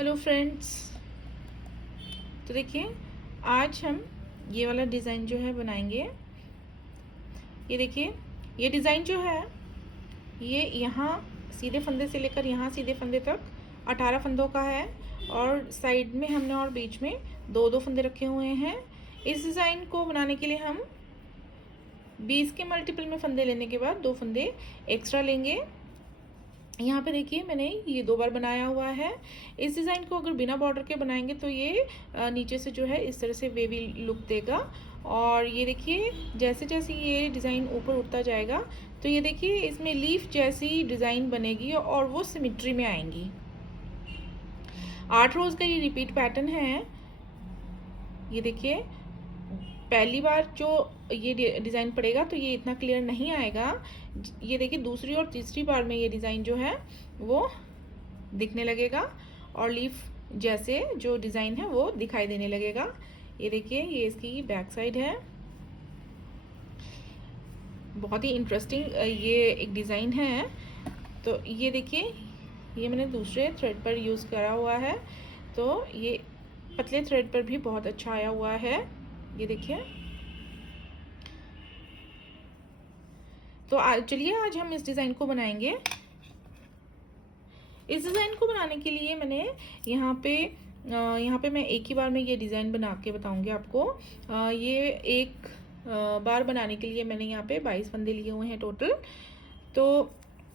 Hello friends. तो देखिए, आज हम ये वाला डिज़ाइन जो है बनाएंगे। ये देखिए, ये डिज़ाइन जो है ये यहाँ सीधे फंदे से लेकर यहाँ सीधे फंदे तक 18 फंदों का है और साइड में हमने और बीच में दो दो फंदे रखे हुए हैं। इस डिज़ाइन को बनाने के लिए हम 20 के मल्टीपल में फंदे लेने के बाद दो फंदे एक्स्ट्रा लेंगे। यहाँ पे देखिए, मैंने ये 2 बार बनाया हुआ है। इस डिज़ाइन को अगर बिना बॉर्डर के बनाएंगे तो ये नीचे से जो है इस तरह से वेवी लुक देगा। और ये देखिए, जैसे जैसे ये डिज़ाइन ऊपर उठता जाएगा तो ये देखिए इसमें लीफ जैसी डिज़ाइन बनेगी और वो सिमेट्री में आएंगी। 8 रोज़ का ये रिपीट पैटर्न है। ये देखिए, पहली बार जो ये डिज़ाइन पड़ेगा तो ये इतना क्लियर नहीं आएगा। ये देखिए, दूसरी और तीसरी बार में ये डिज़ाइन जो है वो दिखने लगेगा और लीफ जैसे जो डिज़ाइन है वो दिखाई देने लगेगा। ये देखिए, ये इसकी बैक साइड है। बहुत ही इंटरेस्टिंग ये एक डिज़ाइन है। तो ये देखिए, ये मैंने दूसरे थ्रेड पर यूज़ करा हुआ है तो ये पतले थ्रेड पर भी बहुत अच्छा आया हुआ है। ये देखिए, तो चलिए आज हम इस डिज़ाइन को बनाएंगे। इस डिज़ाइन को बनाने के लिए मैंने यहाँ पे मैं एक ही बार में ये डिज़ाइन बना के बताऊंगी आपको। ये एक बार बनाने के लिए मैंने यहाँ पे 22 फंदे लिए हुए हैं टोटल। तो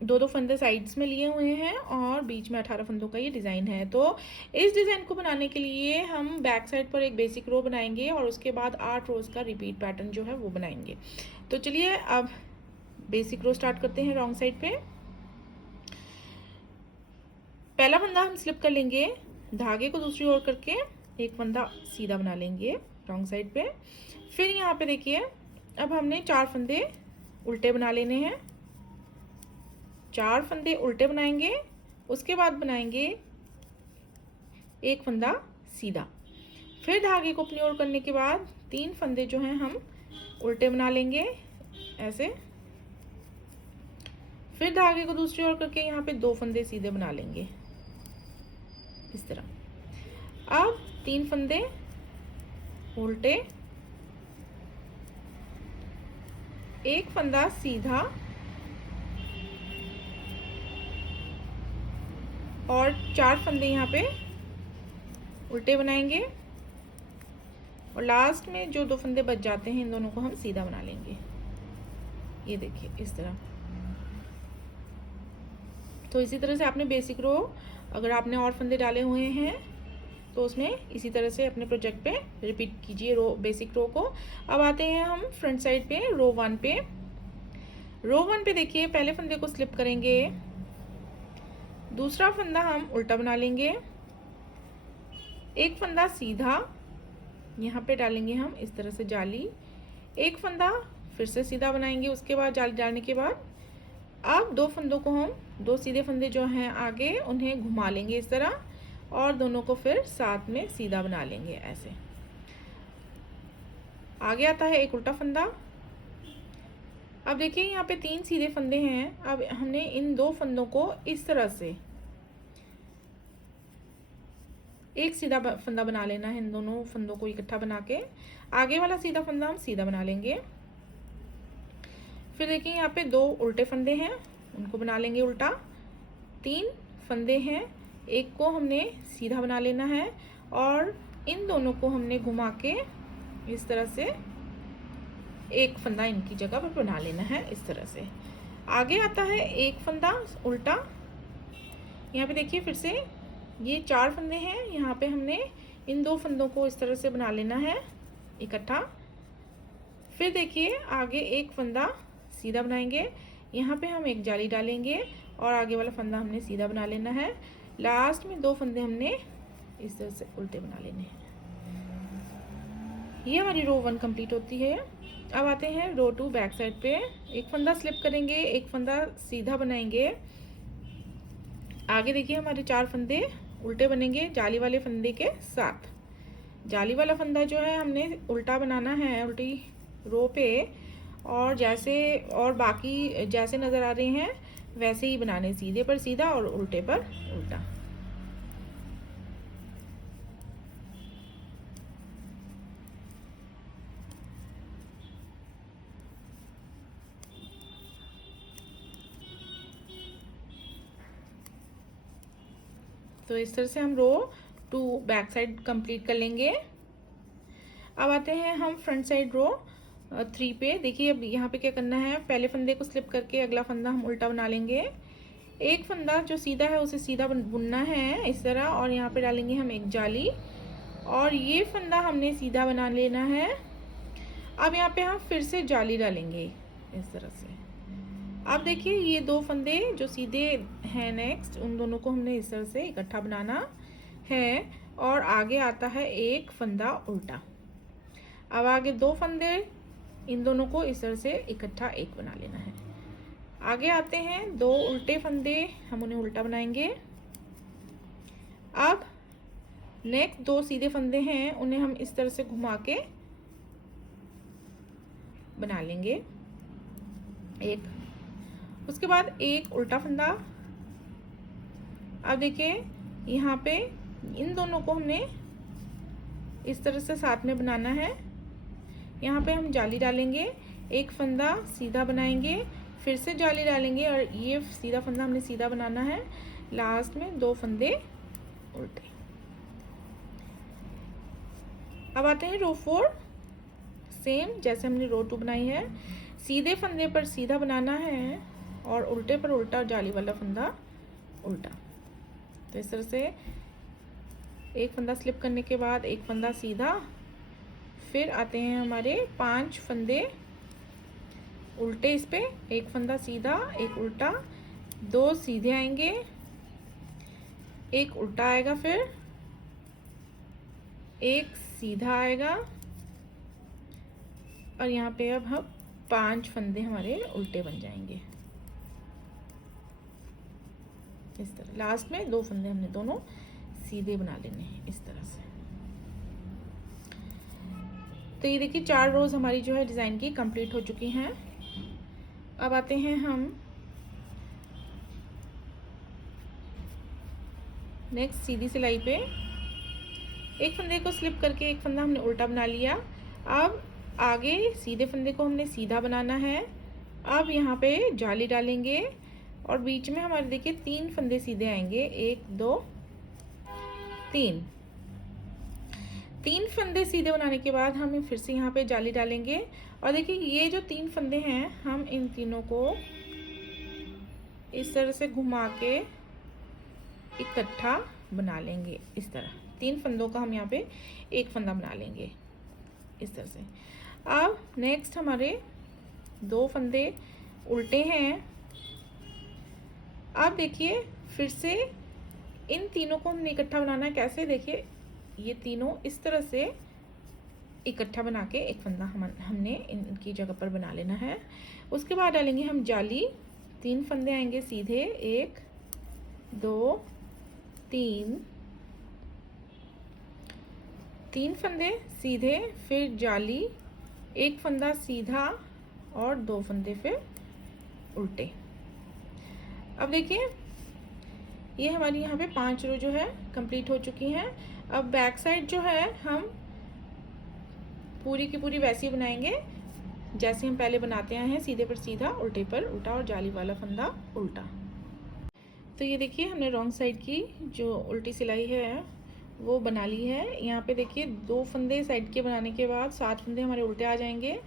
दो फंदे साइड्स में लिए हुए हैं और बीच में 18 फंदों का ये डिज़ाइन है। तो इस डिज़ाइन को बनाने के लिए हम बैक साइड पर एक बेसिक रो बनाएंगे और उसके बाद 8 रोज़ का रिपीट पैटर्न जो है वो बनाएंगे। तो चलिए अब बेसिक रो स्टार्ट करते हैं। रॉन्ग साइड पे पहला फंदा हम स्लिप कर लेंगे, धागे को दूसरी ओर करके एक फंदा सीधा बना लेंगे रॉन्ग साइड पे। फिर यहाँ पे देखिए, अब हमने 4 फंदे उल्टे बना लेने हैं। 4 फंदे उल्टे बनाएंगे, उसके बाद बनाएंगे एक फंदा सीधा। फिर धागे को अपनी ओर करने के बाद 3 फंदे जो हैं हम उल्टे बना लेंगे ऐसे। फिर धागे को दूसरी ओर करके यहाँ पे 2 फंदे सीधे बना लेंगे इस तरह। अब 3 फंदे उल्टे, एक फंदा सीधा और 4 फंदे यहाँ पे उल्टे बनाएंगे और लास्ट में जो 2 फंदे बच जाते हैं इन दोनों को हम सीधा बना लेंगे। ये देखिए इस तरह। तो इसी तरह से आपने बेसिक रो, अगर आपने और फंदे डाले हुए हैं तो उसमें इसी तरह से अपने प्रोजेक्ट पे रिपीट कीजिए बेसिक रो को। अब आते हैं हम फ्रंट साइड पे रो 1 पे। रो 1 पे देखिए, पहले फंदे को स्लिप करेंगे, दूसरा फंदा हम उल्टा बना लेंगे, एक फंदा सीधा यहाँ पे डालेंगे हम इस तरह से जाली, एक फंदा फिर से सीधा बनाएंगे। उसके बाद जाली डालने के बाद अब 2 फंदों को हम 2 सीधे फंदे जो हैं आगे उन्हें घुमा लेंगे इस तरह और दोनों को फिर साथ में सीधा बना लेंगे ऐसे। आगे आता है एक उल्टा फंदा। अब देखिए, यहाँ पे 3 सीधे फंदे हैं। अब हमने इन 2 फंदों को इस तरह से एक सीधा फंदा बना लेना है। इन दोनों फंदों को इकट्ठा बना के आगे वाला सीधा फंदा हम सीधा बना लेंगे। फिर देखिए, यहाँ पे 2 उल्टे फंदे हैं, उनको बना लेंगे उल्टा। 3 फंदे हैं, एक को हमने सीधा बना लेना है और इन दोनों को हमने घुमा के इस तरह से एक फंदा इनकी जगह पर बना लेना है इस तरह से। आगे आता है एक फंदा उल्टा। यहाँ पे देखिए, फिर से ये 4 फंदे हैं, यहाँ पे हमने इन 2 फंदों को इस तरह से बना लेना है इकट्ठा। फिर देखिए, आगे एक फंदा सीधा बनाएंगे, यहाँ पे हम एक जाली डालेंगे और आगे वाला फंदा हमने सीधा बना लेना है। लास्ट में 2 फंदे हमने इस तरह से उल्टे बना लेने हैं। ये हमारी रो 1 कंप्लीट होती है। अब आते हैं रो 2 बैक साइड पे। एक फंदा स्लिप करेंगे, एक फंदा सीधा बनाएंगे। आगे देखिए, हमारे 4 फंदे उल्टे बनेंगे जाली वाले फंदे के साथ। जाली वाला फंदा जो है हमने उल्टा बनाना है उल्टी रो पे, और जैसे और बाकी जैसे नज़र आ रहे हैं वैसे ही बनाने, सीधे पर सीधा और उल्टे पर उल्टा। तो इस तरह से हम रो 2 बैक साइड कंप्लीट कर लेंगे। अब आते हैं हम फ्रंट साइड रो 3 पे। देखिए अब यहाँ पे क्या करना है, पहले फंदे को स्लिप करके अगला फंदा हम उल्टा बना लेंगे। एक फंदा जो सीधा है उसे सीधा बुनना है इस तरह, और यहाँ पे डालेंगे हम एक जाली, और ये फंदा हमने सीधा बना लेना है। अब यहाँ पे हम फिर से जाली डालेंगे इस तरह से। अब देखिए ये 2 फंदे जो सीधे हैं नेक्स्ट, उन दोनों को हमने इस तरह से इकट्ठा बनाना है, और आगे आता है एक फंदा उल्टा। अब आगे 2 फंदे, इन दोनों को इस तरह से इकट्ठा एक बना लेना है। आगे आते हैं 2 उल्टे फंदे, हम उन्हें उल्टा बनाएंगे। अब नेक्स्ट 2 सीधे फंदे हैं, उन्हें हम इस तरह से घुमा के बना लेंगे एक। उसके बाद एक उल्टा फंदा। अब देखिए यहाँ पे इन दोनों को हमने इस तरह से साथ में बनाना है। यहाँ पे हम जाली डालेंगे, एक फंदा सीधा बनाएंगे, फिर से जाली डालेंगे, और ये सीधा फंदा हमने सीधा बनाना है। लास्ट में 2 फंदे उल्टे। अब आते हैं रो 4। सेम जैसे हमने रो 2 बनाई है, सीधे फंदे पर सीधा बनाना है, और उल्टे पर उल्टा, और जाली वाला फंदा उल्टा। तो इस तरह से एक फंदा स्लिप करने के बाद एक फंदा सीधा, फिर आते हैं हमारे 5 फंदे उल्टे इस पे, एक फंदा सीधा, एक उल्टा, 2 सीधे आएंगे, एक उल्टा आएगा, फिर एक सीधा आएगा, और यहाँ पे अब हम 5 फंदे हमारे उल्टे बन जाएंगे इस तरह। लास्ट में 2 फंदे हमने दोनों सीधे बना लेने हैं इस तरह से। तो ये देखिए 4 रोज हमारी जो है डिज़ाइन की कंप्लीट हो चुकी हैं। अब आते हैं हम नेक्स्ट सीधी सिलाई पे। एक फंदे को स्लिप करके एक फंदा हमने उल्टा बना लिया। अब आगे सीधे फंदे को हमने सीधा बनाना है। अब यहाँ पे जाली डालेंगे, और बीच में हमारे देखिए 3 फंदे सीधे आएंगे, 1 2 3। 3 फंदे सीधे बनाने के बाद हम फिर से यहाँ पे जाली डालेंगे, और देखिए ये जो 3 फंदे हैं, हम इन तीनों को इस तरह से घुमा के इकट्ठा बना लेंगे इस तरह। 3 फंदों का हम यहाँ पे एक फंदा बना लेंगे इस तरह से। अब नेक्स्ट हमारे 2 फंदे उल्टे हैं। अब देखिए फिर से इन तीनों को हमने इकट्ठा बनाना है। कैसे, देखिए ये तीनों इस तरह से इकट्ठा बना के एक फंदा हमने इनकी जगह पर बना लेना है। उसके बाद डालेंगे हम जाली। 3 फंदे आएंगे सीधे, 1 2 3। 3 फंदे सीधे, फिर जाली, एक फंदा सीधा, और 2 फंदे फिर उल्टे। अब देखिए ये हमारी यहाँ पे 5 रो जो है कंप्लीट हो चुकी हैं। अब बैक साइड जो है हम पूरी की पूरी वैसी बनाएंगे जैसे हम पहले बनाते आए हैं, सीधे पर सीधा, उल्टे पर उल्टा, और जाली वाला फंदा उल्टा। तो ये देखिए हमने रॉन्ग साइड की जो उल्टी सिलाई है वो बना ली है। यहाँ पे देखिए 2 फंदे साइड के बनाने के बाद 7 फंदे हमारे उल्टे आ जाएंगे,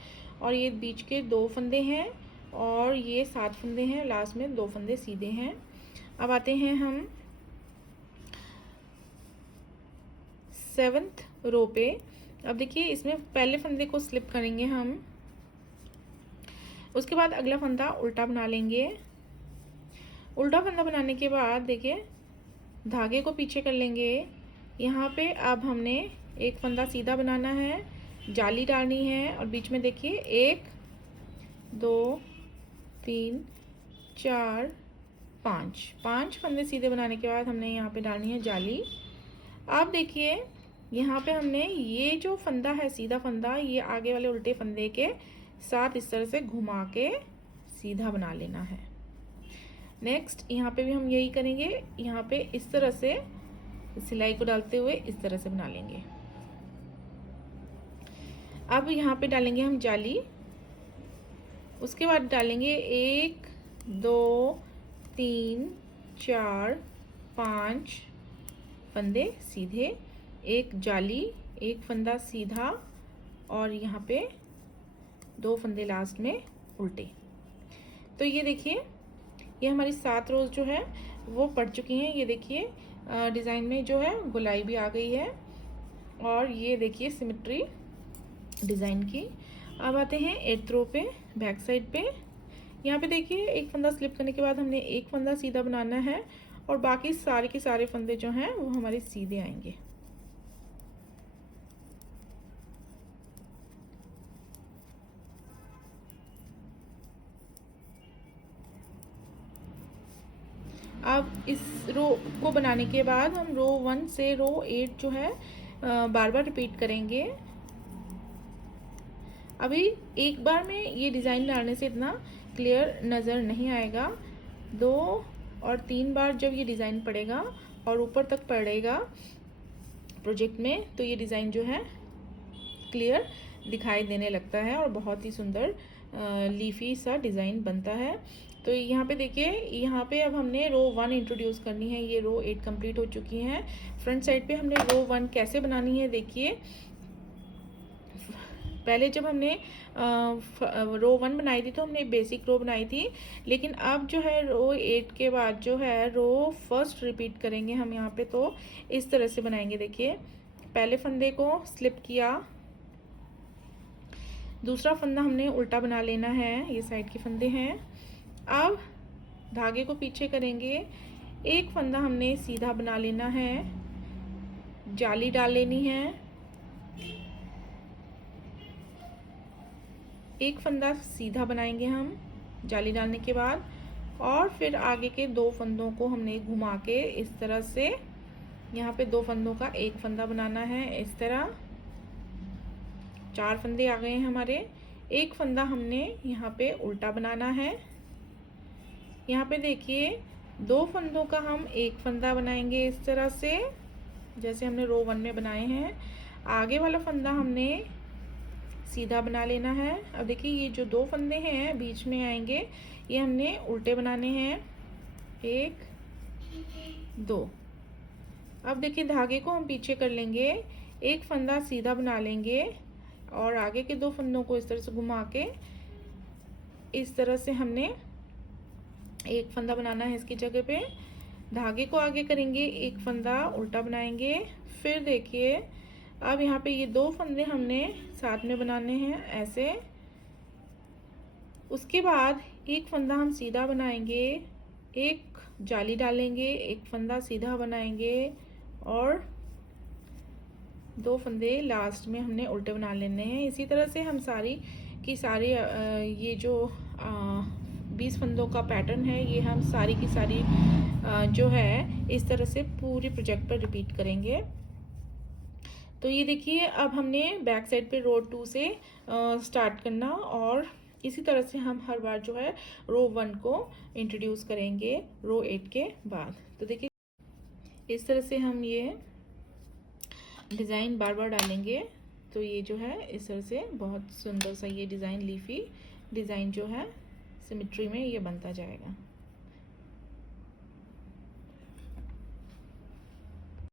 और ये बीच के 2 फंदे हैं, और ये 7 फंदे हैं, लास्ट में 2 फंदे सीधे हैं। अब आते हैं हम 7th रो पे। अब देखिए इसमें पहले फंदे को स्लिप करेंगे हम, उसके बाद अगला फंदा उल्टा बना लेंगे। उल्टा फंदा बनाने के बाद देखिए धागे को पीछे कर लेंगे। यहाँ पे अब हमने एक फंदा सीधा बनाना है, जाली डालनी है, और बीच में देखिए 1 2 3 4 5 फंदे सीधे बनाने के बाद हमने यहाँ पे डालनी है जाली। अब देखिए यहाँ पे हमने ये जो फंदा है सीधा फंदा, ये आगे वाले उल्टे फंदे के साथ इस तरह से घुमा के सीधा बना लेना है। नेक्स्ट यहाँ पे भी हम यही करेंगे, यहाँ पे इस तरह से सिलाई को डालते हुए इस तरह से बना लेंगे। अब यहाँ पे डालेंगे हम जाली, उसके बाद डालेंगे 1 2 3 4 5 फंदे सीधे, एक जाली, एक फंदा सीधा और यहाँ पे 2 फंदे लास्ट में उल्टे। तो ये देखिए ये हमारी 7 रोज़ जो है वो पड़ चुकी हैं। ये देखिए डिज़ाइन में जो है गोलाई भी आ गई है और ये देखिए सिमेट्री डिज़ाइन की। अब आते हैं 8th रो पे, बैक साइड पे। यहाँ पे देखिए एक फंदा स्लिप करने के बाद हमने एक फंदा सीधा बनाना है और बाकी सारे के सारे फंदे जो हैं वो हमारे सीधे आएंगे। अब इस रो को बनाने के बाद हम रो 1 से रो 8 जो है बार बार रिपीट करेंगे। अभी एक बार में ये डिज़ाइन डालने से इतना क्लियर नज़र नहीं आएगा। 2 और 3 बार जब ये डिज़ाइन पड़ेगा और ऊपर तक पड़ेगा प्रोजेक्ट में तो ये डिज़ाइन जो है क्लियर दिखाई देने लगता है और बहुत ही सुंदर लीफी सा डिज़ाइन बनता है। तो यहाँ पे देखिए यहाँ पे अब हमने रो 1 इंट्रोड्यूस करनी है। ये रो 8 कंप्लीट हो चुकी हैं। फ्रंट साइड पे हमने रो 1 कैसे बनानी है देखिए। पहले जब हमने रो 1 बनाई थी तो हमने बेसिक रो बनाई थी, लेकिन अब जो है रो 8 के बाद जो है रो फर्स्ट रिपीट करेंगे हम यहाँ पे। तो इस तरह से बनाएंगे देखिए। पहले फंदे को स्लिप किया, दूसरा फंदा हमने उल्टा बना लेना है, ये साइड के फंदे हैं। अब धागे को पीछे करेंगे, एक फंदा हमने सीधा बना लेना है, जाली डाल लेनी है, एक फंदा सीधा बनाएंगे हम जाली डालने के बाद और फिर आगे के 2 फंदों को हमने घुमा के इस तरह से यहाँ पे 2 फंदों का एक फंदा बनाना है। इस तरह 4 फंदे आ गए हैं हमारे। एक फंदा हमने यहाँ पे उल्टा बनाना है। यहाँ पे देखिए 2 फंदों का हम एक फंदा बनाएंगे इस तरह से, जैसे हमने रो 1 में बनाए हैं। आगे वाला फंदा हमने सीधा बना लेना है। अब देखिए ये जो 2 फंदे हैं बीच में आएंगे, ये हमने उल्टे बनाने हैं, 1 2। अब देखिए धागे को हम पीछे कर लेंगे, एक फंदा सीधा बना लेंगे और आगे के 2 फंदों को इस तरह से घुमा के इस तरह से हमने एक फंदा बनाना है इसकी जगह पे। धागे को आगे करेंगे, एक फंदा उल्टा बनाएंगे। फिर देखिए अब यहाँ पे ये 2 फंदे हमने साथ में बनाने हैं ऐसे। उसके बाद एक फंदा हम सीधा बनाएंगे, एक जाली डालेंगे, एक फंदा सीधा बनाएंगे और 2 फंदे लास्ट में हमने उल्टे बना लेने हैं। इसी तरह से हम सारी की सारी ये जो 20 फंदों का पैटर्न है ये हम सारी की सारी जो है इस तरह से पूरे प्रोजेक्ट पर रिपीट करेंगे। तो ये देखिए अब हमने बैक साइड पे रो 2 से स्टार्ट करना और इसी तरह से हम हर बार जो है रो 1 को इंट्रोड्यूस करेंगे रो 8 के बाद। तो देखिए इस तरह से हम ये डिज़ाइन बार बार डालेंगे तो ये जो है इस तरह से बहुत सुंदर सा ये डिज़ाइन लीफी डिज़ाइन जो है सिमेट्री में ये बनता जाएगा।